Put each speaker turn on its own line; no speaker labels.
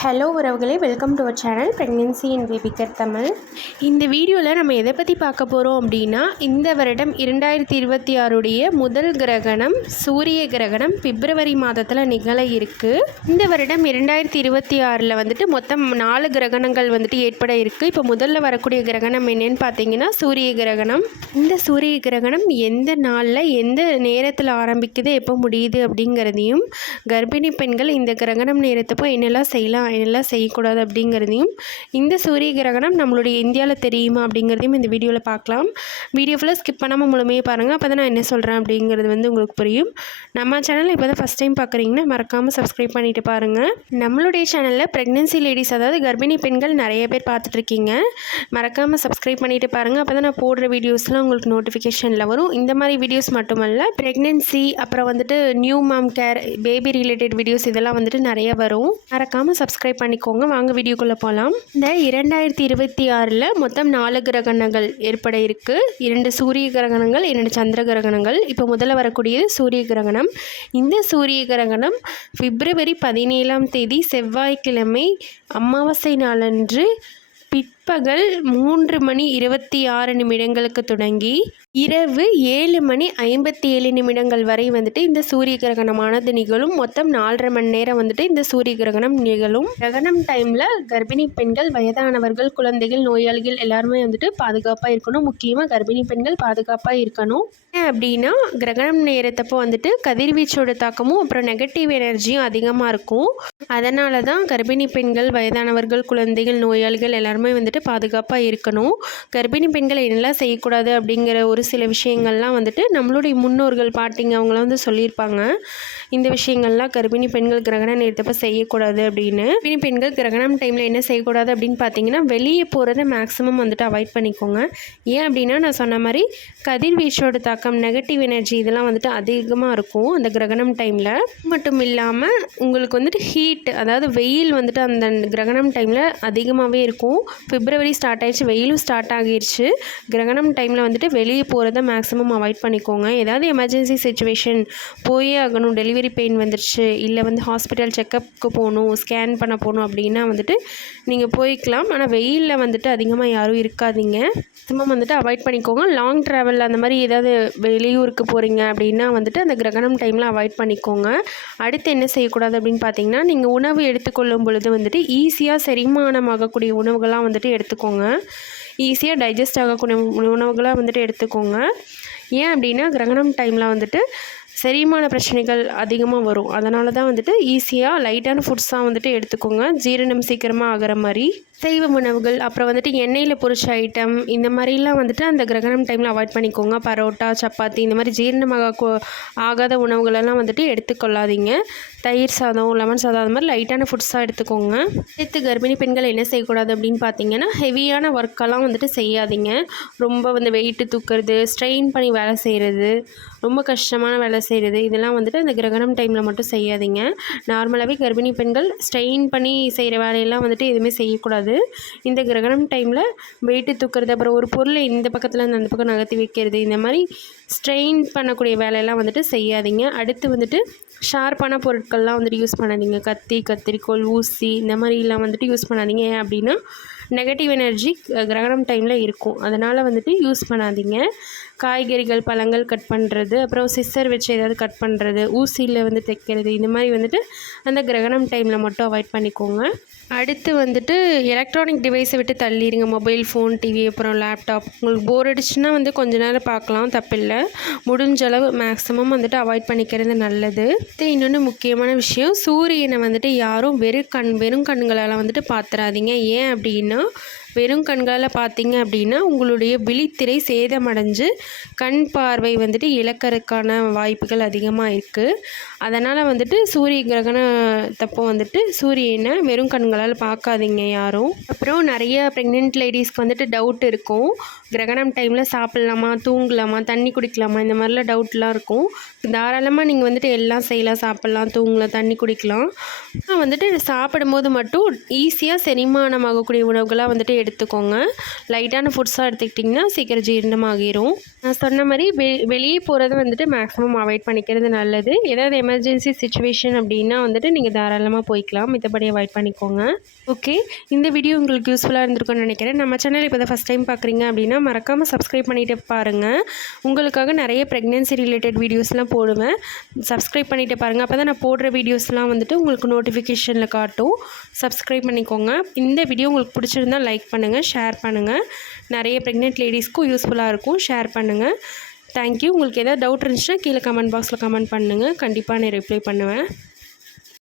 Hello உறவுகளே. Welcome to our channel pregnancy and baby Tamil இந்த வீடியோவில் நம்ம எதை பற்றி பார்க்க போகிறோம் அப்படின்னா இந்த வருடம் இரண்டாயிரத்தி இருபத்தி ஆறுடைய முதல் கிரகணம் சூரிய கிரகணம் பிப்ரவரி மாதத்தில் நிகழ இருக்குது இந்த வருடம் இரண்டாயிரத்தி இருபத்தி ஆறில் வந்துட்டு மொத்தம் நாலு கிரகணங்கள் வந்துட்டு ஏற்பட இருக்குது இப்போ முதல்ல வரக்கூடிய கிரகணம் என்னன்னு பார்த்தீங்கன்னா சூரிய கிரகணம். இந்த சூரிய கிரகணம் எந்த நாளில் எந்த நேரத்தில் ஆரம்பிக்குது எப்போ முடியுது அப்படிங்கிறதையும் கர்ப்பிணி பெண்கள் இந்த கிரகணம் நேரத்தப்போ என்னெல்லாம் செய்யலாம் என்னெல்லாம் செய்யக்கூடாது அப்படிங்கிறதையும் இந்த சூரிய கிரகணம் நம்மளுடைய இந்தியாவில் தெரியுமா அப்படிங்கிறதையும் இந்த வீடியோவில் பார்க்கலாம். வீடியோ ஃபுல்லாக ஸ்கிப் பண்ணாமல் முழுமையாக பாருங்கள் அப்போ தான் நான் என்ன சொல்கிறேன் அப்படிங்கிறது வந்து உங்களுக்கு புரியும். நம்ம சேனல் இப்போ தான் ஃபஸ்ட் டைம் பார்க்குறீங்கன்னா மறக்காமல் சப்ஸ்கிரைப் பண்ணிட்டு பாருங்கள் நம்மளுடைய சேனலில் ப்ரெக்னென்சி லேடிஸ் அதாவது கர்ப்பிணி பெண்கள் நிறைய பேர் பார்த்துட்ருக்கீங்க. மறக்காமல் சப்ஸ்கிரைப் பண்ணிட்டு பாருங்கள் அப்போ தான் நான் போடுற வீடியோஸ்லாம் உங்களுக்கு நோட்டிஃபிகேஷனில் வரும். இந்த மாதிரி வீடியோஸ் மட்டுமல்ல ப்ரெக்னென்சி அப்புறம் வந்துட்டு new mom care baby related videos இதெல்லாம் வந்துட்டு நிறைய வரும். மறக்காமல் சப்ஸ்கிரைப் பண்ணிக்கோங்க. வாங்க வீடியோக்குள்ளே போகலாம் இந்த இரண்டாயிரத்தி இருபத்தி ஆறில் மொத்தம் நாலு கிரகணங்கள் ஏற்பட இருக்குது இரண்டு சூரிய கிரகணங்கள் இரண்டு சந்திர கிரகணங்கள். இப்போ முதல்ல வரக்கூடியது சூரிய கிரகணம். இந்த சூரிய கிரகணம் பிப்ரவரி பதினேழாம் தேதி செவ்வாய்க்கிழமை அமாவாசை நாளன்று பிட் பிற்பகல் மூன்று மணி இருபத்தி ஆறு நிமிடங்களுக்கு தொடங்கி இரவு ஏழு மணி ஐம்பத்தி ஏழு நிமிடங்கள் வரை வந்துட்டு இந்த சூரிய கிரகணமானது நிகழும். மொத்தம் நாலரை மணி நேரம் வந்துட்டு இந்த சூரிய கிரகணம் நிகழும். கிரகணம் டைமில் கர்ப்பிணி பெண்கள் வயதானவர்கள் குழந்தைகள் நோயாளிகள் எல்லாருமே வந்துட்டு பாதுகாப்பாக இருக்கணும். முக்கியமாக கர்ப்பிணி பெண்கள் பாதுகாப்பாக இருக்கணும். ஏன் அப்படின்னா கிரகணம் நேரத்தப்போ வந்துட்டு கதிர்வீச்சோட தாக்கமும் அப்புறம் நெகட்டிவ் எனர்ஜியும் அதிகமாக இருக்கும். அதனால தான் கர்ப்பிணி பெண்கள் வயதானவர்கள் குழந்தைகள் நோயாளிகள் எல்லாருமே வந்துட்டு பாதுகாப்பாக இருக்கணும். கர்ப்பிணி பெண்கள் என்னெல்லாம் செய்யக்கூடாது அப்படிங்கிற ஒரு சில விஷயங்கள்லாம் வந்துட்டு நம்மளுடைய முன்னோர்கள் பாட்டிங்க அவங்களாம் வந்து சொல்லியிருப்பாங்க. இந்த விஷயங்கள்லாம் கர்ப்பிணி பெண்கள் கிரகண நேரத்தப்ப செய்யக்கூடாது அப்படின்னு. கர்ப்பிணி பெண்கள் கிரகணம் டைமில் என்ன செய்யக்கூடாது அப்படின்னு பார்த்தீங்கன்னா வெளியே போகிறத மேக்ஸிமம் வந்துட்டு அவாய்ட் பண்ணிக்கோங்க. ஏன் அப்படின்னா நான் சொன்ன மாதிரி கதிர்வீச்சோட தாக்கம் நெகட்டிவ் எனர்ஜி இதெல்லாம் வந்துட்டு அதிகமாக இருக்கும் அந்த கிரகணம் டைமில் மட்டும் இல்லாமல் உங்களுக்கு வந்துட்டு ஹீட் அதாவது வெயில் வந்துட்டு அந்த கிரகணம் டைமில் அதிகமாகவே இருக்கும். பிப்ரவரி ஸ்டார்ட் ஆயிடுச்சு வெயிலும் ஸ்டார்ட் ஆகிடுச்சு கிரகணம் டைமில் வந்துட்டு வெளியே போகிறத மேக்ஸிமம் அவாய்ட் பண்ணிக்கோங்க. ஏதாவது எமர்ஜென்சி சுச்சுவேஷன் போயே ஆகணும். டெலிவரி பெயின் வந்துருச்சு. இல்லை வந்து ஹாஸ்பிட்டல் செக்கப்புக்கு போகணும் ஸ்கேன் பண்ண போகணும் அப்படின்னா வந்துட்டு நீங்கள் போய்க்கலாம். ஆனால் வெயிலில் வந்துட்டு அதிகமாக யாரும் இருக்காதீங்க. மேக்ஸிமம் வந்துட்டு அவாய்ட் பண்ணிக்கோங்க. லாங் ட்ராவல் அந்த மாதிரி ஏதாவது வெளியூருக்கு போகிறீங்க அப்படின்னா வந்துட்டு அந்த கிரகணம் டைமில் அவாய்ட் பண்ணிக்கோங்க. அடுத்து என்ன செய்யக்கூடாது அப்படின்னு பார்த்தீங்கன்னா நீங்கள் உணவு எடுத்துக்கொள்ளும் பொழுது வந்துட்டு ஈஸியாக செரிமானமாகக்கூடிய உணவுகள்லாம் வந்துட்டு எடுத்துக்கோங்க. ஈஸியாக டைஜஸ்ட் ஆகக்கூடிய உணவுகளாக வந்துட்டு எடுத்துக்கோங்க. ஏன் அப்படின்னா கிரகணம் டைமில் வந்துட்டு செரிமான பிரச்சனைகள் அதிகமாக வரும். அதனால தான் வந்துட்டு ஈஸியாக லைட்டான ஃபுட்ஸாக வந்துட்டு எடுத்துக்கோங்க. ஜீரணம் சீக்கிரமாக ஆகிற மாதிரி. சைவ உணவுகள் அப்புறம் வந்துட்டு எண்ணெயில் பொரிச்ச ஐட்டம் இந்த மாதிரிலாம் வந்துட்டு அந்த கிரகணம் டைமில் அவாய்ட் பண்ணிக்கோங்க. பரோட்டா சப்பாத்தி இந்த மாதிரி ஜீரணமாக ஆகாத உணவுகளெல்லாம் வந்துட்டு எடுத்துக்கொள்ளாதீங்க. தயிர் சாதம் லெமன் சாதம் அது மாதிரி லைட்டான ஃபுட்ஸாக எடுத்துக்கோங்க. அடுத்து கர்ப்பிணி பெண்கள் என்ன செய்யக்கூடாது அப்படின்னு பார்த்தீங்கன்னா ஹெவியான ஒர்க்கெல்லாம் வந்துட்டு செய்யாதீங்க. ரொம்ப வந்து வெயிட்டு தூக்குறது ஸ்ட்ரெயின் பண்ணி வேலை செய்கிறது ரொம்ப கஷ்டமான வேலை செய்கிறது இதெல்லாம் வந்துட்டு இந்த கிரகணம் டைமில் மட்டும் செய்யாதீங்க. நார்மலாகவே கர்ப்பிணி பெண்கள் ஸ்ட்ரெயின் பண்ணி செய்கிற வேலையெல்லாம் வந்துட்டு எதுவுமே செய்யக்கூடாது. இந்த கிரகணம் டைமில் வெயிட்டு தூக்குறது அப்புறம் ஒரு பொருளை இந்த பக்கத்தில் இருந்து அந்த பக்கம் நகர்த்தி வைக்கிறது இந்த மாதிரி ஸ்ட்ரெயின் பண்ணக்கூடிய வேலையெல்லாம் வந்துட்டு செய்யாதீங்க. அடுத்து வந்துட்டு ஷார்ப்பான பொருட்கள்லாம் வந்துட்டு யூஸ் பண்ணாதீங்க. கத்தி கத்திரிக்கோள் ஊசி இந்த மாதிரிலாம் வந்துட்டு யூஸ் பண்ணாதீங்க. ஏன் அப்படின்னா நெகட்டிவ் எனர்ஜி கிரகணம் டைமில் இருக்கும். அதனால் வந்துட்டு யூஸ் பண்ணாதீங்க. காய்கறிகள் பழங்கள் கட் பண்ணுறது அப்புறம் சிஸ்டர் வச்சு ஏதாவது கட் பண்ணுறது ஊசியில் வந்து தைக்கிறது இந்த மாதிரி வந்துட்டு அந்த கிரகணம் டைமில் மட்டும் அவாய்ட் பண்ணிக்கோங்க. அடுத்து வந்துட்டு எலக்ட்ரானிக் டிவைஸை விட்டு தள்ளிடுங்க மொபைல் ஃபோன் டிவி அப்புறம் லேப்டாப் உங்களுக்கு போர் அடிச்சுன்னா வந்து கொஞ்ச நேரம் பார்க்கலாம். தப்பில்லை. முடிஞ்ச அளவு மேக்ஸிமம் வந்துட்டு அவாய்ட் பண்ணிக்கிறது நல்லது. அடுத்து இன்னொன்று முக்கியமான விஷயம் சூரியனை வந்துட்டு யாரும் வெறும் கண் வெறும் கண்களால் வந்துட்டு பார்த்துறாதீங்க ஏன் அப்படின்னா 음 வெறும் கண்களால் பார்த்தீங்க அப்படின்னா உங்களுடைய விழித்திரை சேதமடைஞ்சு கண் பார்வை வந்துட்டு இழக்கறதுக்கான வாய்ப்புகள் அதிகமாக இருக்குது அதனால் வந்துட்டு சூரிய கிரகணத்தப்போ வந்துட்டு சூரியனை வெறும் கண்களால் பார்க்காதீங்க யாரும். அப்புறம் நிறைய ப்ரெக்னென்ட் லேடிஸ்க்கு வந்துட்டு டவுட் இருக்கும். கிரகணம் டைமில் சாப்பிட்லாமா தூங்கலாமா தண்ணி குடிக்கலாமா இந்த மாதிரிலாம் டவுட்லாம் இருக்கும். தாராளமாக நீங்கள் வந்துட்டு எல்லாம் செய்யலாம் சாப்பிட்லாம் தூங்கலாம் தண்ணி குடிக்கலாம். வந்துட்டு சாப்பிடும்போது மட்டும் ஈஸியாக செரிமானமாகக்கூடிய உணவுகளாக வந்துட்டு எடுத்துக்கோங்க. லைட்டான ஃபுட்ஸாக எடுத்துக்கிட்டிங்கன்னா சீக்கிரம் ஜீரணமாகிரும். நான் சொன்ன மாதிரி வெ வெளியே போகிறத வந்துட்டு மேக்ஸிமம் அவாய்ட் பண்ணிக்கிறது நல்லது. ஏதாவது எமர்ஜென்சி சுச்சுவேஷன் அப்படின்னா வந்துட்டு நீங்கள் தாராளமாக போய்க்கலாம். மித்தபடி அவாய்ட் பண்ணிக்கோங்க. ஓகே இந்த வீடியோ உங்களுக்கு யூஸ்ஃபுல்லாக இருந்திருக்கும்னு நினைக்கிறேன். நம்ம சேனல் இப்போ தான் ஃபஸ்ட் டைம் பார்க்குறீங்க அப்படின்னா மறக்காமல் சப்ஸ்கிரைப் பண்ணிட்டு பாருங்கள் உங்களுக்காக நிறைய ப்ரெக்னென்சி ரிலேட்டட் வீடியோஸ்லாம் போடுவேன். சப்ஸ்கிரைப் பண்ணிவிட்டு பாருங்கள் அப்போ தான் நான் போடுற வீடியோஸ்லாம் வந்துட்டு உங்களுக்கு நோட்டிஃபிகேஷனில் காட்டும். சப்ஸ்கிரைப் பண்ணிக்கோங்க. இந்த வீடியோ உங்களுக்கு பிடிச்சிருந்தா லைக் பண்ணுங்கள் ஷேர் பண்ணுங்கள் நிறைய ப்ரெக்னென்ட் லேடிஸ்க்கும் யூஸ்ஃபுல்லாக இருக்கும். ஷேர் பண்ணுங்கள் தேங்க்யூ உங்களுக்கு எதாவது டவுட் இருந்துச்சுன்னா கீழே கமெண்ட் பாக்ஸில் கமெண்ட் பண்ணுங்கள் கண்டிப்பாக நான் ரிப்ளை பண்ணுவேன்.